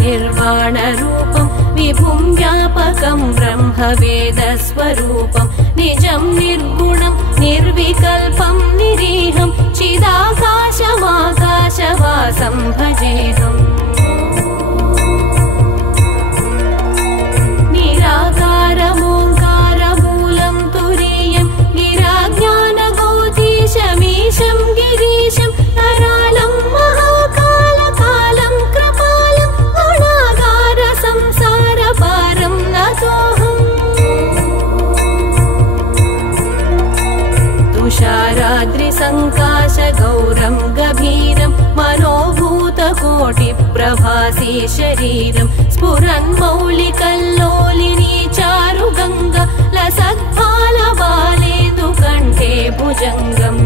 निर्वाणरूपं विभुं व्यापकं ब्रह्मवेदस्वरूपं निजं निर्गुणं निर्विकल्पं निरीहं चिदाकाशमाकाशवासं भजेऽहम् निराकारमोङ्कारमूलं तुरीयं गिराज्ञानगौतीशमीशं गिरीशं करालं महाकालकालं कृपालं गुणागार संसारपारं नतोऽहम् तुषाराद्रिसङ्काशगौरं गभीरं मनोभूतकोटिप्रभासी शरीरं स्फुरन्मौलिकल्लोलिनी चारुगङ्गा लसत्फालबालेन्दुकण्ठे भुजङ्गम्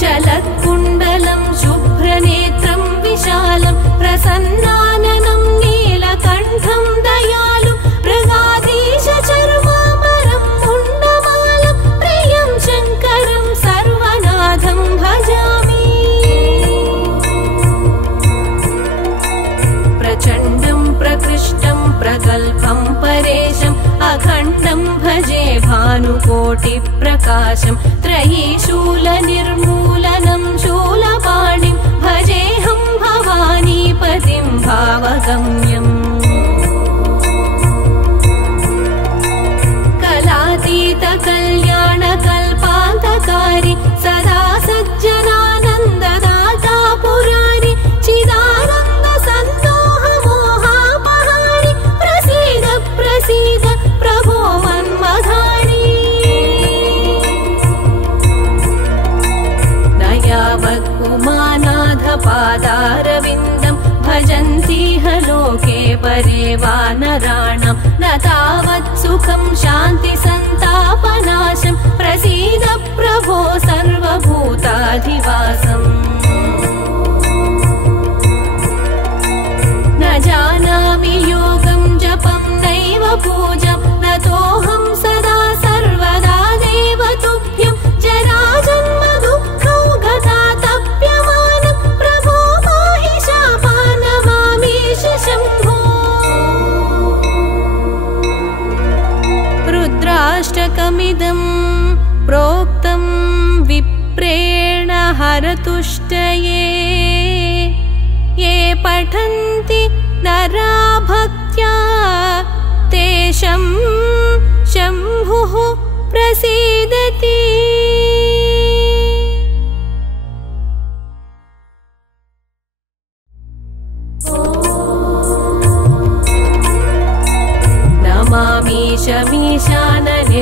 चलत्कुण्डलं शुभ्रनेत्रं विशालं प्रसन्नाननं नीलकण्ठं दयालु मृगाधीशचर्माम्बरं मुण्डमालं प्रियं शङ्करं सर्वनाथं भजामि प्रचण्डं प्रकृष्टं प्रगल्भं परेशम् अखण्डं भजे भानुकोटिप्रकाशं त्रयीशूलनिर्मूलनं शूलपाणिं भजेऽहं भवानीपतिं भावगम्यम् कलातीतकल्याणकल्पान्तकारी सदा सज्जनानन्ददाता पुरारि चिदानन्दसन्दोहमोहापहारि प्रसीद प्रसीद प्रभो मन्मथारि दयावत्पुमानाथपादारविन्दं भजन्तीह लोके परे वानराणां न तावत् सुखं शान्तिसन्तापनाशं प्रसीद प्रभो सर्वभूताधिवासम् न जानामि योगं जपं नैव पूजां नतोऽहं सदा सर्वदा देव तुभ्यं जराजन्म दुःखौ गतातप्यमानं प्रभो पाहि शापान्नमामीश शम्भो रुद्राष्टकमिदं प्रोक्तं विप्रेण हरतुष्टये ये पठन्ति नरा भक्त्या तेषं शम्भुः प्रसीदति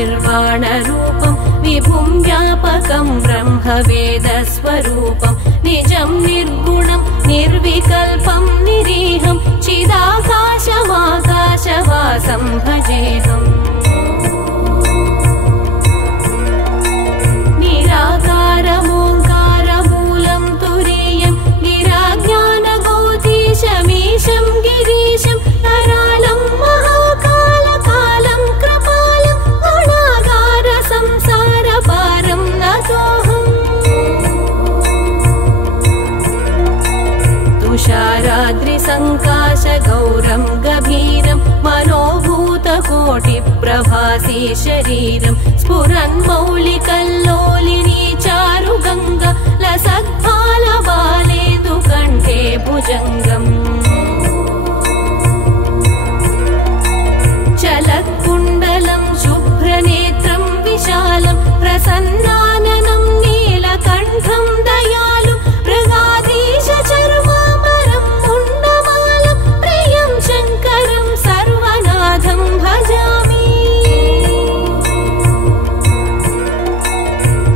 नमामीशमीशाननिर्वाणरूपं विभुं व्यापकं ब्रह्मवेदस्वरूपं निजं निर्गुणं निर्विकल्पं निरीहं चिदाकाशमाकाशवासं भजेऽहम् निराकारमोङ्कारमूलं तुरीयं गिराज्ञानगौतीशमीशं गिरीशं करालं महाकालकालं कृपालं गुणागार संसारपारं नतोऽहम् तुषाराद्रिसङ्काशगौरं गभीरं मनोभूतकोटिप्रभासी शरीरं स्फुरन्मौलिकल्लोलिनी चारुगङ्गा लसत्फालबालेन्दुकण्ठे भुजङ्गम् चलत्कुण्डलं शुभ्रनेत्रं विशालं प्रसन्नाननं नीलकण्ठं दयालु मृगाधीशचर्माम्बरं मुण्डमालं प्रियं शङ्करं सर्वनाथं भजामि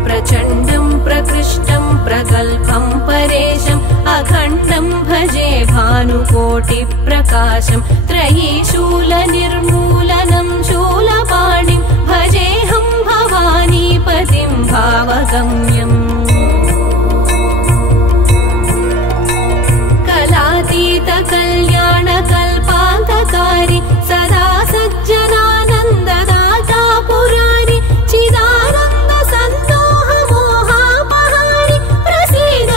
प्रचण्डं प्रकृष्टं प्रगल्भं परेशम् अखण्डं भजे भानुकोटिप्रकाशं त्रयीशूलनिर्मूलनं शूलपाणिं भजेऽहं भवानीपतिं भावगम्यम् कलातीतकल्याणकल्पान्तकारी सदा सज्जनानन्ददाता पुरारि चिदानन्दसन्दोहमोहापहारि प्रसीद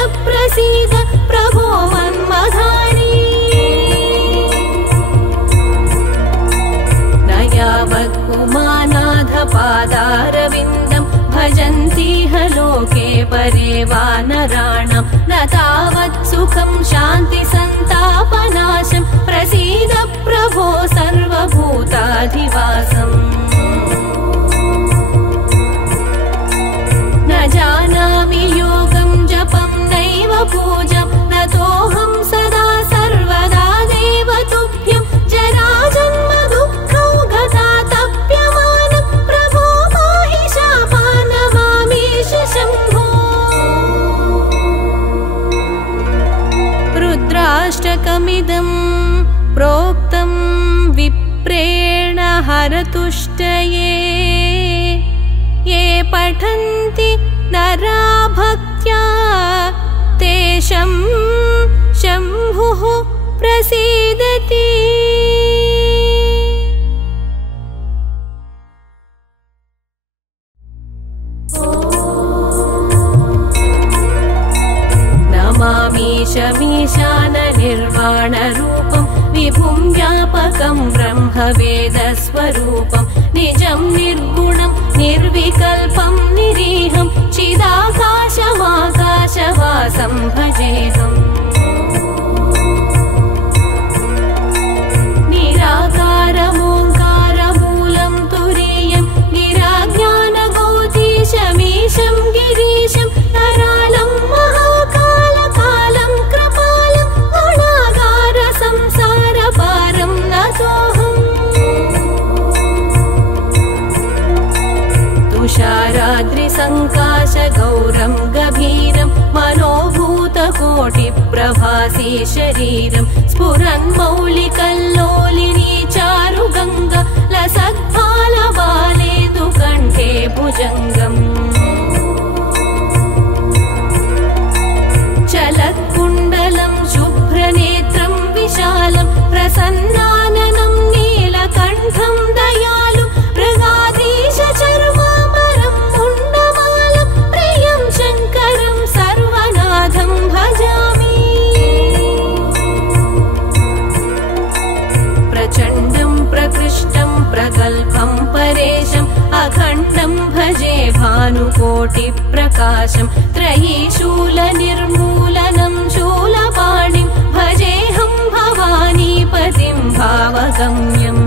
उमानाथपादारविन्दं भजन्तीह लोके परे वानराणां न तावत् सुखं शान्तिसन्तापनाशं प्रसीद प्रभो सर्वभूताधिवासम् न जानामि योगं जपं नैव पूजं नतोऽहं सदा सर्वदा देवतुभ्यं जराजन्म दुःखौ गतातप्यमानं प्रभो पाहि शापान्नमामीश शम्भो रुद्राष्टकमिदं प्रोक्तं विप्रेण हरतुष्टये ये पठन्ति नरा भक्त्या तेषं शम्भुः प्रसीदति नमामीशमीशाननिर्वाणरूपं विभुं व्यापकं ब्रह्मवेदस्वरूपं निजं निर्गुणं निर्विकल्पं निरीहं चिदाकाशमाकाशवासं भजेऽहम् निराकारमोङ्कारमूलं तुरीयं निराज्ञानगोतीशमीशं गिरीशं करालं महाकालकालं कृपालं गुणागार संसारपारं नतोऽहम् तुषाराद्रिसङ्काशगौरं गभीरं मनोभूतकोटिप्रभासी शरीरं स्फुरन्मौलिकल्लोलिनी चारुगङ्गा लसत्फालबालेन्दुकण्ठे भुजङ्गम् चलत्कुण्डलं शुभ्रनेत्रं विशालं प्रसन्नाननं नीलकण्ठं दयालु मृगाधीशचर्माम्बरं मुण्डमालं प्रियं शङ्करं सर्वनाथं भजामि प्रचण्डं प्रकृष्टं प्रगल्भं परेशम् अखण्डं भजे भानुकोटिप्रकाशं त्रयीशूलनिर्मूलनं शूलपाणिं भजेऽहं भवानीपतिं भावगम्यम्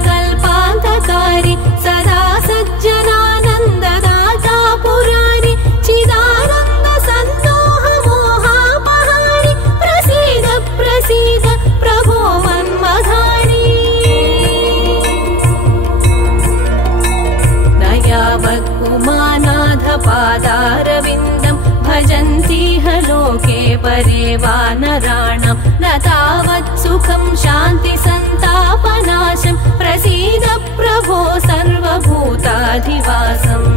कलातीतकल्याणकल्पान्तकारी सदा सज्जनानन्ददाता पुरारि चिदानन्दसन्दोहमोहापहारि प्रसीद प्रसीद प्रभो मन्मथानि न यावत् उमानाथपादारविन्दं भजन्तीह लोके परे वानराणां न तावत् सुखं शान्तिसन्तापनाशं प्रसीद प्रभो सर्वभूताधिवासम्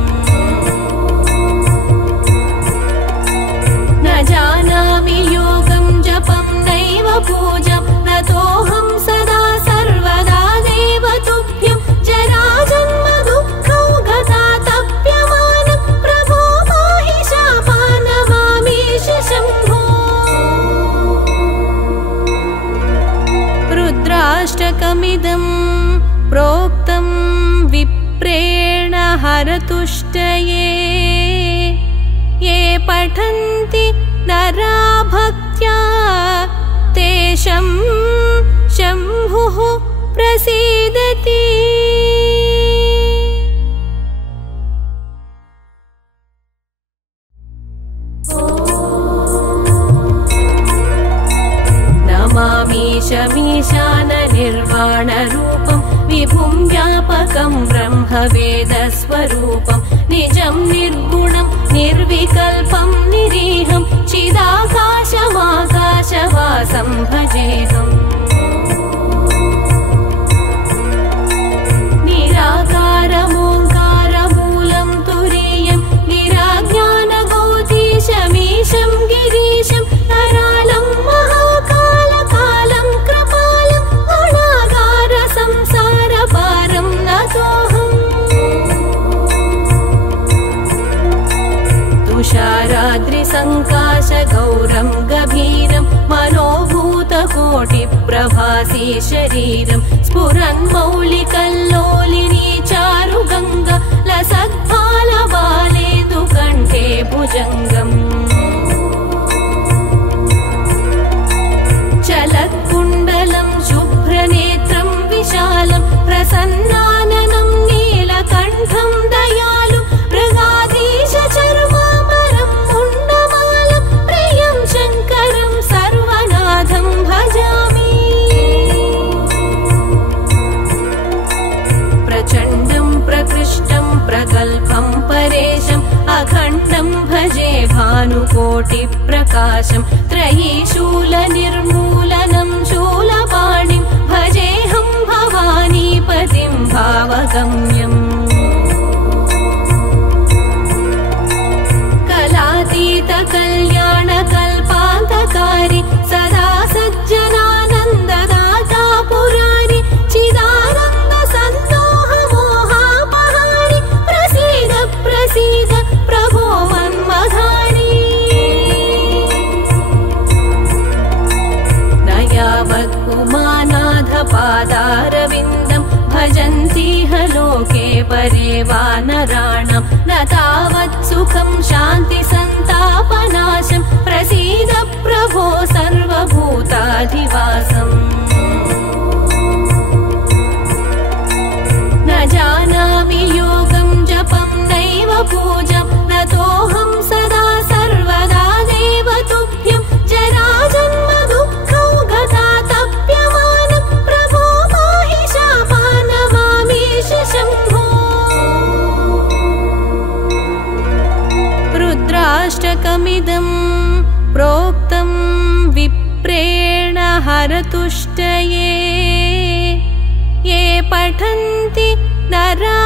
न जानामि योगं जपं नैव पूजं नतोऽहं सदा सर्वदा देवतुभ्यं जराजन्म दुःखौ गतातप्यमानं प्रभो पाहि शापान्नमामीश शम्भो रुद्राष्टकमिदं प्रोक्तं विप्रेण हरतुष्टये ये पठन्ति नरा भक्त्या तेषं शम्भुः प्रसीदति नमामीशमीशाननिर्वाणरूपं विभुं व्यापकं ब्रह्मवेदस्वरूपं निजं निर्गुणं निर्विकल्पं निरीहं चिदाकाशमाकाशवासं भजेऽहम् निराकारमोङ्कारमूलं तुरीयं निराज्ञानगोतीशमीशं गिरीशं करालं महाकालकालं कृपालं गुणागार संसारपारं नतोऽहम् तुषाराद्रिसङ्काशगौरं गभीरं मनोभूत प्रभासी शरीरं स्फुरन्मौलिकल्लोलिनी चारुगङ्गा लसत्फालबालेन्दु कण्ठे भुजङ्गम् चलत्कुण्डलं शुभ्रनेत्रं विशालं प्रसन्नाननं नीलकण्ठं दयालु मृगाधीश चर्मामरं मुण्डमालं प्रियं शङ्करं सर्वनाथं भजामि प्रचण्डं प्रकृष्टं प्रगल्भं परेशम् अखण्डं भजे भानुकोटिप्रकाशं त्रयीशूलनिर्मूलनं शूलपाणिं भजेऽहं भवानीपतिं भावगम्यम् कलातीतकल्याणकल्पान्तकारी सदा सज्जनानन्ददाता पुरारि चिदानन्द सन्दोहमोहापहारि प्रसीद प्रसीद प्रभो मन्मथारि दयावत्पुमानाथपादारविन्दं भजन्तीह लोके परे वानराणां न तावत् सुखं शान्तिसन्तापनाशं प्रसीद प्रभो सर्वभूताधिवासम् न जानामि योगं जपं नैव पूजां नतोऽहं सदा सर्वदा देव तुभ्यं जराजन्म दुःखौ गतातप्यमानं प्रभो पाहि शापान्नमामीश शम्भो रुद्राष्टकमिदं प्रोक्तं विप्रेण हरतुष्टये ये पठन्ति नरा